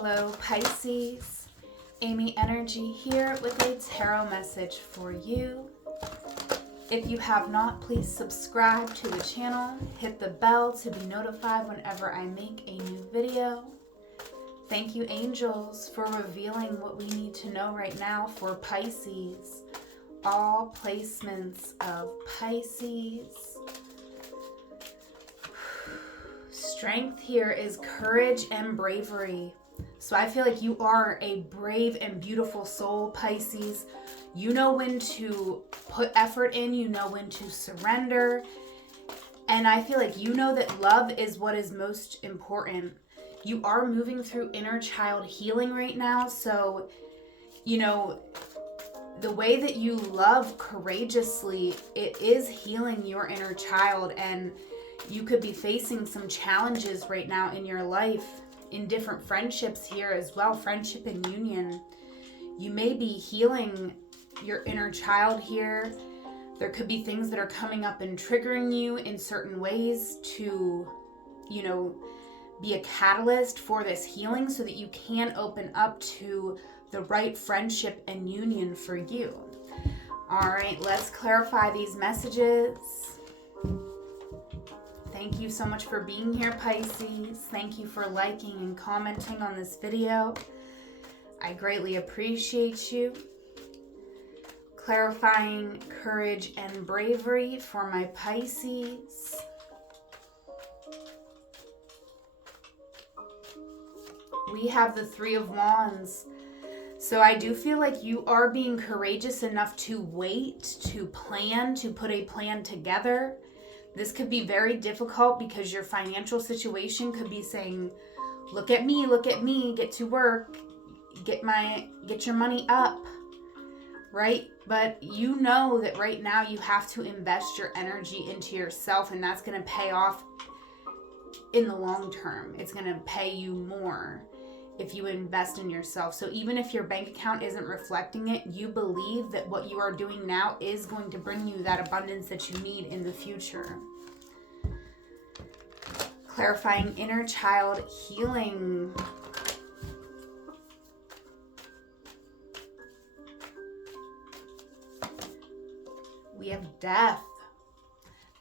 Hello Pisces, Amy Energy here with a tarot message for you. If you have not, please subscribe to the channel, hit the bell to be notified whenever I make a new video. Thank you angels for revealing what we need to know right now for Pisces. All placements of Pisces. Strength here is courage and bravery. So I feel like you are a brave and beautiful soul, Pisces. You know when to put effort in, you know when to surrender. And I feel like you know that love is what is most important. You are moving through inner child healing right now. So, you know, the way that you love courageously, it is healing your inner child. And you could be facing some challenges right now in your life, in different friendships here as well, friendship and union. You may be healing your inner child here. There could be things that are coming up and triggering you in certain ways to, you know, be a catalyst for this healing so that you can open up to the right friendship and union for you. All right, let's clarify these messages. Thank you so much for being here, Pisces. Thank you for liking and commenting on this video. I greatly appreciate you. Clarifying courage and bravery for my Pisces. We have the Three of Wands. So I do feel like you are being courageous enough to wait, to plan, to put a plan together. This could be very difficult because your financial situation could be saying, look at me, get to work, get your money up, right? But you know that right now you have to invest your energy into yourself, and that's going to pay off in the long term. It's going to pay you more if you invest in yourself. So even if your bank account isn't reflecting it, you believe that what you are doing now is going to bring you that abundance that you need in the future. Clarifying inner child healing. We have death.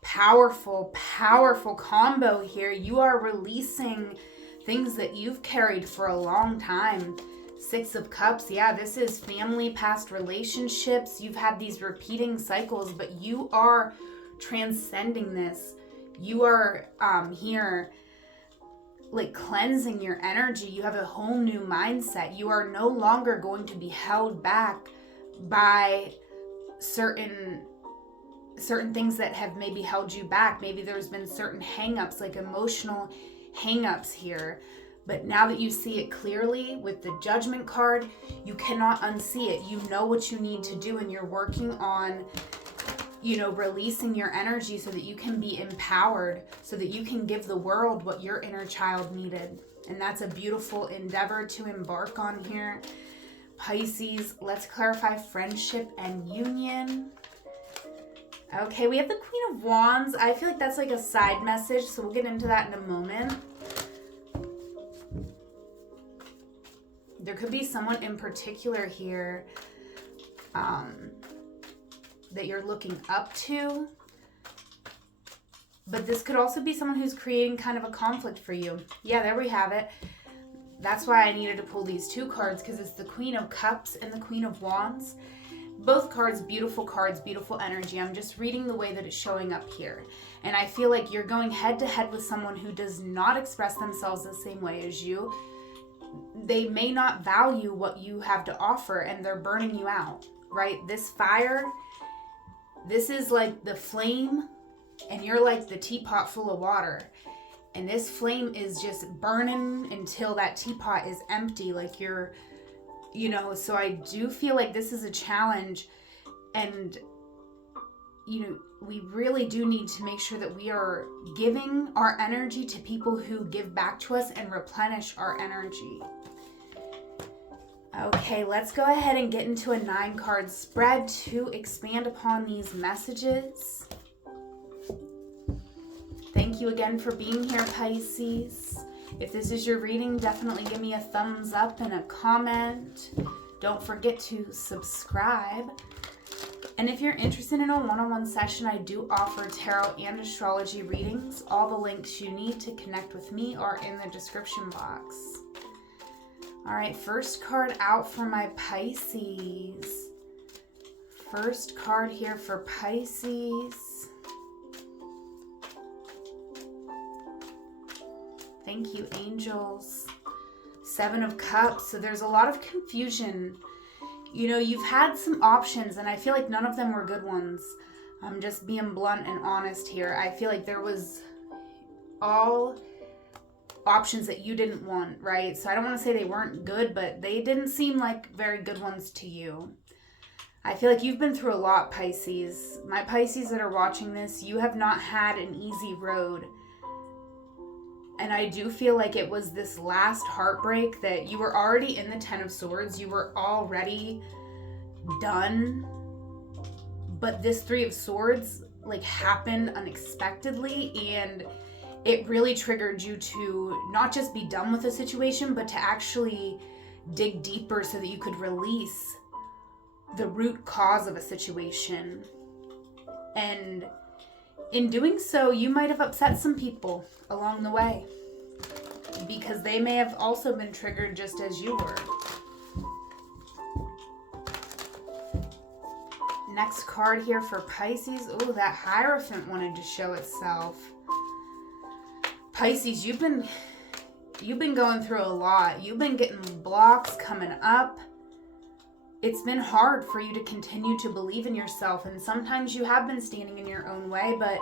Powerful, powerful combo here. You are releasing things that you've carried for a long time. Six of Cups. Yeah, this is family, past relationships. You've had these repeating cycles, but you are transcending this. You are here like cleansing your energy. You have a whole new mindset. You are no longer going to be held back by certain things that have maybe held you back. Maybe there's been certain hang-ups, like emotional hang-ups here. But now that you see it clearly with the Judgment card, you cannot unsee it. You know what you need to do, and you're working on, you know, releasing your energy so that you can be empowered, so that you can give the world what your inner child needed. And that's a beautiful endeavor to embark on here. Pisces, let's clarify friendship and union. Okay, we have the Queen of Wands. I feel like that's like a side message, so we'll get into that in a moment. There could be someone in particular here that you're looking up to. But this could also be someone who's creating kind of a conflict for you. Yeah, there we have it. That's why I needed to pull these two cards, because it's the Queen of Cups and the Queen of Wands. Both cards, beautiful energy. I'm just reading the way that it's showing up here. And I feel like you're going head to head with someone who does not express themselves the same way as you. They may not value what you have to offer, and they're burning you out, right? This fire, this is like the flame, and you're like the teapot full of water. And this flame is just burning until that teapot is empty, like you're, you know. So I do feel like this is a challenge, and, you know, we really do need to make sure that we are giving our energy to people who give back to us and replenish our energy. Okay, let's go ahead and get into a 9-card spread to expand upon these messages. Thank you again for being here, Pisces. If this is your reading, definitely give me a thumbs up and a comment. Don't forget to subscribe. And if you're interested in a one-on-one session, I do offer tarot and astrology readings. All the links you need to connect with me are in the description box. All right, first card out for my Pisces. First card here for Pisces. Thank you, angels. 7 of Cups. So there's a lot of confusion. You know, you've had some options, and I feel like none of them were good ones. I'm just being blunt and honest here. I feel like there was all options that you didn't want, right? So I don't want to say they weren't good, but they didn't seem like very good ones to you. I feel like you've been through a lot, Pisces. My Pisces that are watching this, you have not had an easy road. And I do feel like it was this last heartbreak that you were already in the 10 of Swords. You were already done. But this 3 of Swords like happened unexpectedly, and it really triggered you to not just be done with the situation, but to actually dig deeper so that you could release the root cause of a situation. And in doing so, you might have upset some people along the way, because they may have also been triggered just as you were. Next card here for Pisces. Oh, that Hierophant wanted to show itself. Pisces, you've been going through a lot. You've been getting blocks coming up. It's been hard for you to continue to believe in yourself, and sometimes you have been standing in your own way, but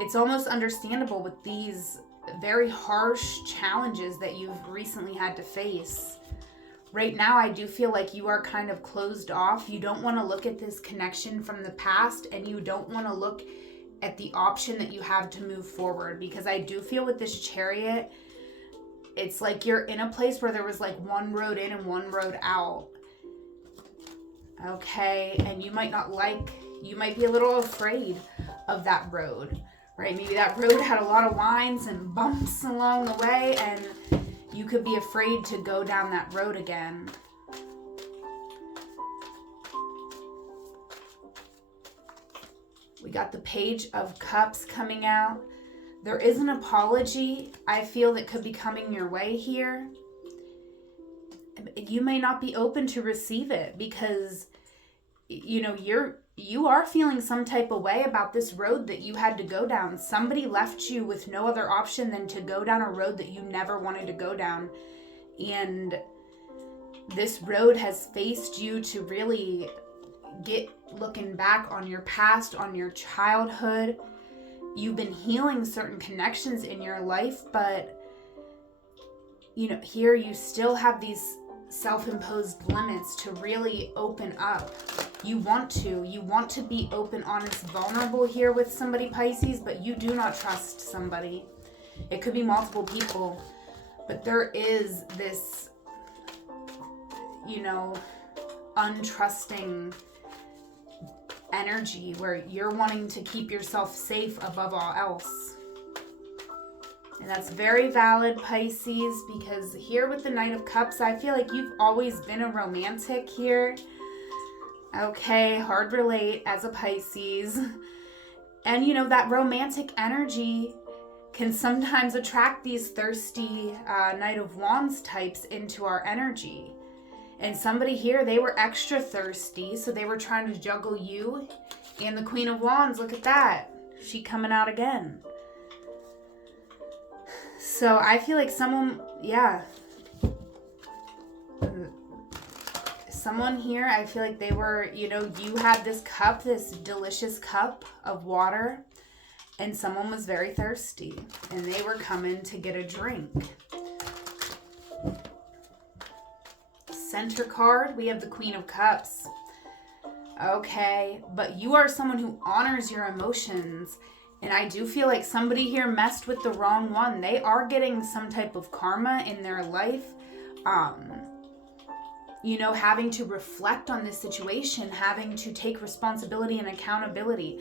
it's almost understandable with these very harsh challenges that you've recently had to face. Right now, I do feel like you are kind of closed off. You don't want to look at this connection from the past, and you don't want to look at the option that you have to move forward, because I do feel with this Chariot, it's like you're in a place where there was like one road in and one road out. Okay, and you might be a little afraid of that road, right? Maybe that road had a lot of winds and bumps along the way, and you could be afraid to go down that road again. We got the Page of Cups coming out. There is an apology, I feel, that could be coming your way here. You may not be open to receive it, because you know, you are feeling some type of way about this road that you had to go down. Somebody left you with no other option than to go down a road that you never wanted to go down. And this road has faced you to really get looking back on your past, on your childhood. You've been healing certain connections in your life, but you know, here you still have these self-imposed limits to really open up. You want to be open, honest, vulnerable here with somebody, Pisces, but you do not trust somebody. It could be multiple people, but there is this, you know, untrusting energy where you're wanting to keep yourself safe above all else. And that's very valid, Pisces, because here with the Knight of Cups, I feel like you've always been a romantic here. Okay, hard relate as a Pisces. And you know, that romantic energy can sometimes attract these thirsty Knight of Wands types into our energy. And somebody here, they were extra thirsty, so they were trying to juggle you and the Queen of Wands. Look at that. She coming out again. So I feel like someone here, I feel like they were, you know, you had this cup, this delicious cup of water, and someone was very thirsty, and they were coming to get a drink. Center card, we have the Queen of Cups. Okay, but you are someone who honors your emotions. And I do feel like somebody here messed with the wrong one. They are getting some type of karma in their life. You know, having to reflect on this situation, having to take responsibility and accountability.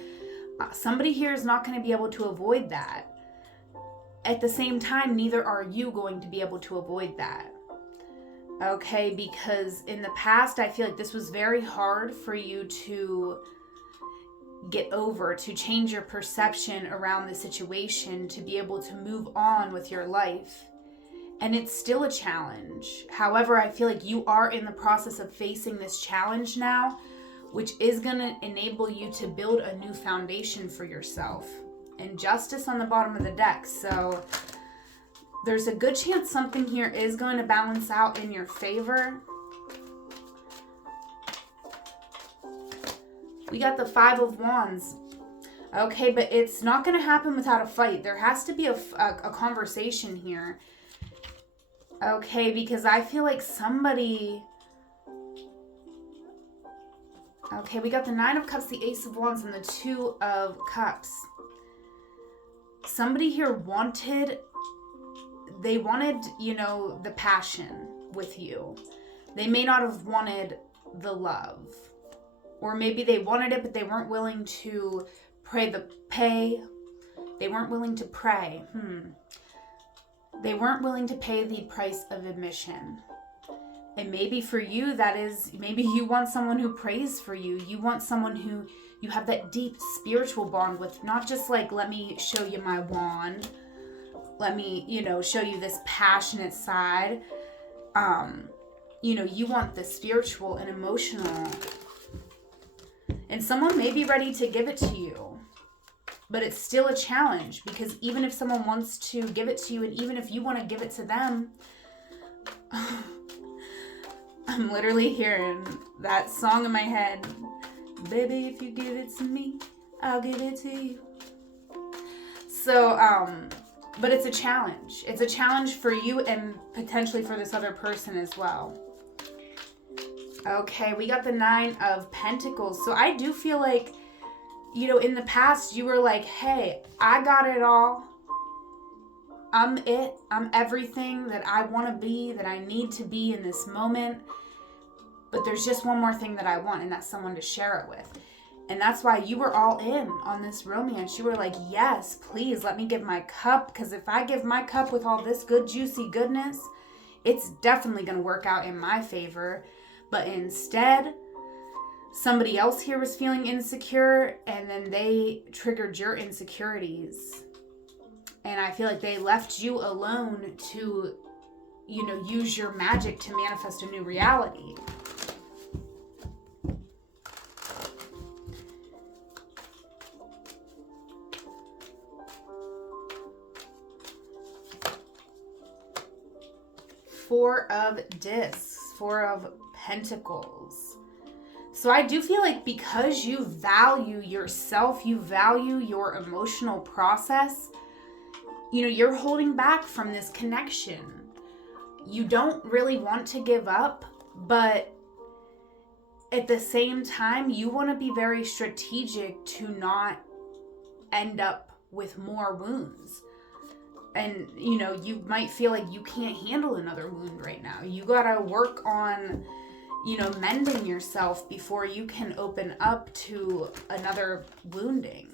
Somebody here is not going to be able to avoid that. at the same time, neither are you going to be able to avoid that. Okay, because in the past, I feel like this was very hard for you to get over, to change your perception around the situation, to be able to move on with your life. And it's still a challenge. However, I feel like you are in the process of facing this challenge now, which is going to enable you to build a new foundation for yourself. And Justice on the bottom of the deck. So there's a good chance something here is going to balance out in your favor. We got the 5 of Wands. Okay, but it's not going to happen without a fight. There has to be a conversation here. Okay, because I feel like somebody... Okay, we got the 9 of Cups, the Ace of Wands, and the 2 of Cups. Somebody here wanted, you know, the passion with you. They may not have wanted the love. Or maybe they wanted it, but they weren't willing to pay. They weren't willing to pray. They weren't willing to pay the price of admission. And maybe for you, that is, maybe you want someone who prays for you. You want someone who you have that deep spiritual bond with, not just like, let me show you my wand. Let me, you know, show you this passionate side. You know, you want the spiritual and emotional. And someone may be ready to give it to you. But it's still a challenge, because even if someone wants to give it to you, and even if you want to give it to them, I'm literally hearing that song in my head. Baby, if you give it to me, I'll give it to you. So, but it's a challenge. It's a challenge for you and potentially for this other person as well. Okay, we got the 9 of Pentacles. So I do feel like, you know, in the past you were like, hey, I got it all. I'm it. I'm everything that I want to be, that I need to be in this moment. But there's just one more thing that I want, and that's someone to share it with. And that's why you were all in on this romance. You were like, yes, please let me give my cup. Because if I give my cup with all this good, juicy goodness, it's definitely going to work out in my favor. But instead, somebody else here was feeling insecure, and then they triggered your insecurities. And I feel like they left you alone to, you know, use your magic to manifest a new reality. Four of Discs, 4 of Pentacles. So I do feel like because you value yourself, you value your emotional process, you know, you're holding back from this connection. You don't really want to give up, but at the same time, you want to be very strategic to not end up with more wounds. And, you know, you might feel like you can't handle another wound right now. You gotta work on, you know, mending yourself before you can open up to another wounding.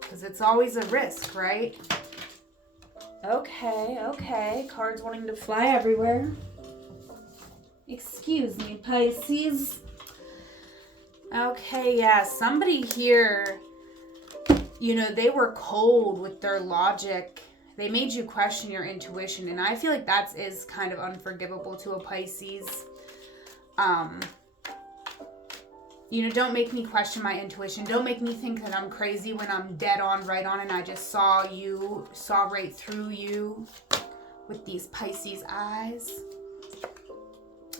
Because it's always a risk, right? Okay. Cards wanting to fly everywhere. Excuse me, Pisces. Okay, yeah, somebody here, you know, they were cold with their logic. They made you question your intuition, and I feel like that is kind of unforgivable to a Pisces. You know, don't make me question my intuition. Don't make me think that I'm crazy when I'm dead on, right on, and I just saw right through you with these Pisces eyes.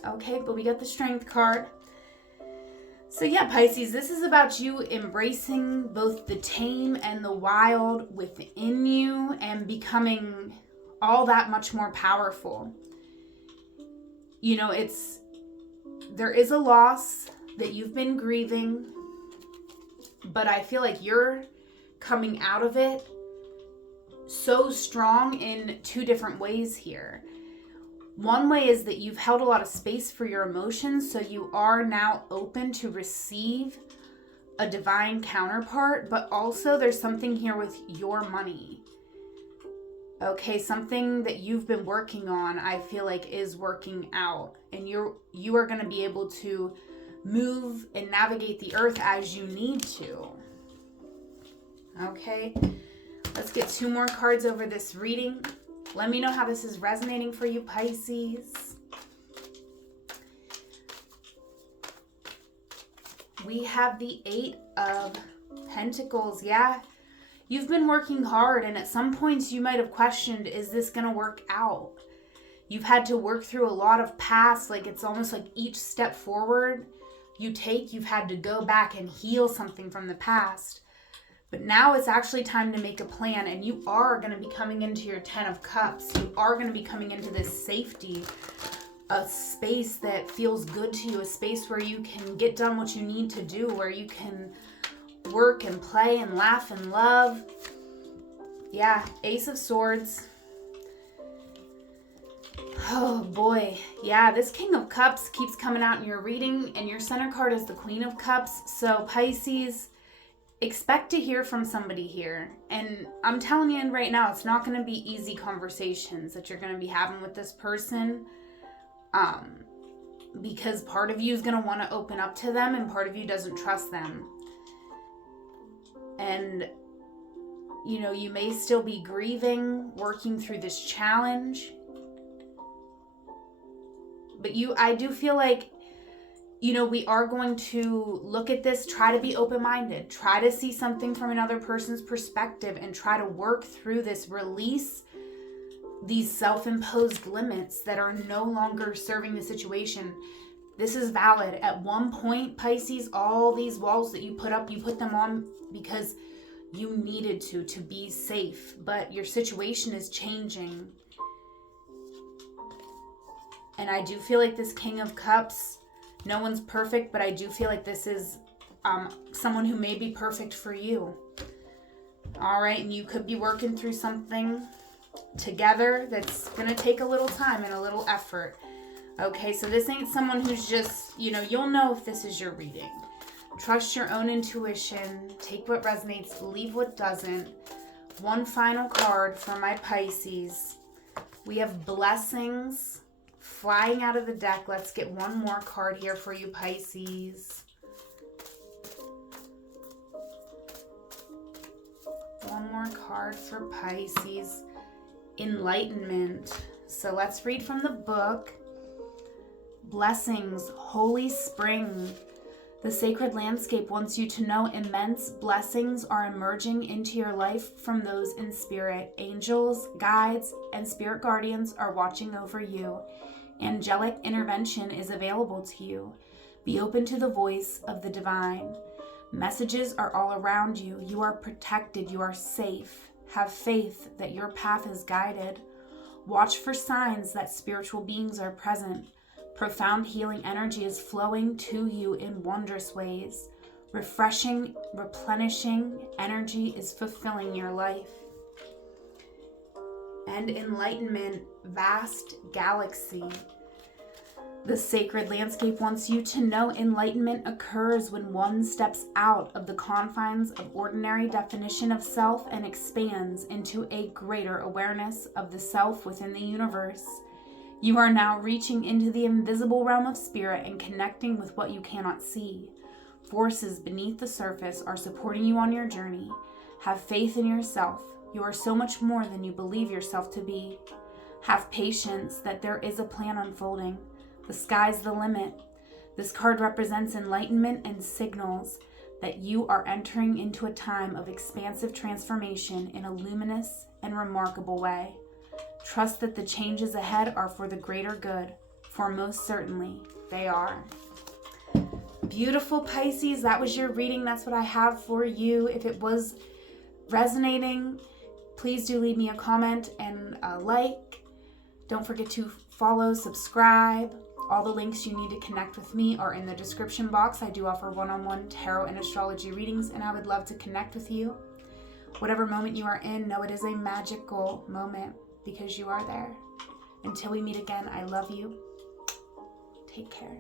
Okay, but we got the Strength card. So yeah, Pisces, this is about you embracing both the tame and the wild within you and becoming all that much more powerful. You know, there is a loss that you've been grieving, but I feel like you're coming out of it so strong in 2 different ways here. One way is that you've held a lot of space for your emotions, so you are now open to receive a divine counterpart, but also there's something here with your money. Okay, something that you've been working on, I feel like is working out, and you are going to be able to move and navigate the earth as you need to. Okay, let's get 2 more cards over this reading. Let me know how this is resonating for you, Pisces. We have the 8 of Pentacles. Yeah, you've been working hard, and at some points you might have questioned, is this going to work out? You've had to work through a lot of past, like it's almost like each step forward you take, you've had to go back and heal something from the past. But now it's actually time to make a plan, and you are going to be coming into your 10 of Cups. You are going to be coming into this safety, a space that feels good to you, a space where you can get done what you need to do, where you can work and play and laugh and love. Yeah, Ace of Swords. Oh boy. Yeah, this King of Cups keeps coming out in your reading, and your center card is the Queen of Cups. So Pisces, expect to hear from somebody here. And I'm telling you right now, it's not going to be easy conversations that you're going to be having with this person. Because part of you is going to want to open up to them, and part of you doesn't trust them. And, you know, you may still be grieving, working through this challenge. But I do feel like, you know, we are going to look at this, try to be open-minded, try to see something from another person's perspective, and try to work through this, release these self-imposed limits that are no longer serving the situation. This is valid. At one point, Pisces, all these walls that you put up, you put them on because you needed to be safe. But your situation is changing. And I do feel like this King of Cups, no one's perfect, but I do feel like this is someone who may be perfect for you. All right, and you could be working through something together that's going to take a little time and a little effort. Okay, so this ain't someone who's just, you know, you'll know if this is your reading. Trust your own intuition. Take what resonates, leave what doesn't. One final card for my Pisces. We have Blessings flying out of the deck. Let's get one more card here for you, Pisces. One more card for Pisces. Enlightenment. So let's read from the book. Blessings, Holy Spring. The sacred landscape wants you to know immense blessings are emerging into your life from those in spirit. Angels, guides, and spirit guardians are watching over you. Angelic intervention is available to you. Be open to the voice of the divine. Messages are all around you. You are protected. You are safe. Have faith that your path is guided. Watch for signs that spiritual beings are present. Profound healing energy is flowing to you in wondrous ways. Refreshing, replenishing energy is fulfilling your life. And enlightenment, vast galaxy. The sacred landscape wants you to know enlightenment occurs when one steps out of the confines of ordinary definition of self and expands into a greater awareness of the self within the universe. You are now reaching into the invisible realm of spirit and connecting with what you cannot see. Forces beneath the surface are supporting you on your journey. Have faith in yourself. You are so much more than you believe yourself to be. Have patience that there is a plan unfolding. The sky's the limit. This card represents enlightenment and signals that you are entering into a time of expansive transformation in a luminous and remarkable way. Trust that the changes ahead are for the greater good, for most certainly they are. Beautiful Pisces, that was your reading. That's what I have for you. If it was resonating, please do leave me a comment and a like. Don't forget to follow, subscribe. All the links you need to connect with me are in the description box. I do offer one-on-one tarot and astrology readings, and I would love to connect with you. Whatever moment you are in, know it is a magical moment because you are there. Until we meet again, I love you. Take care.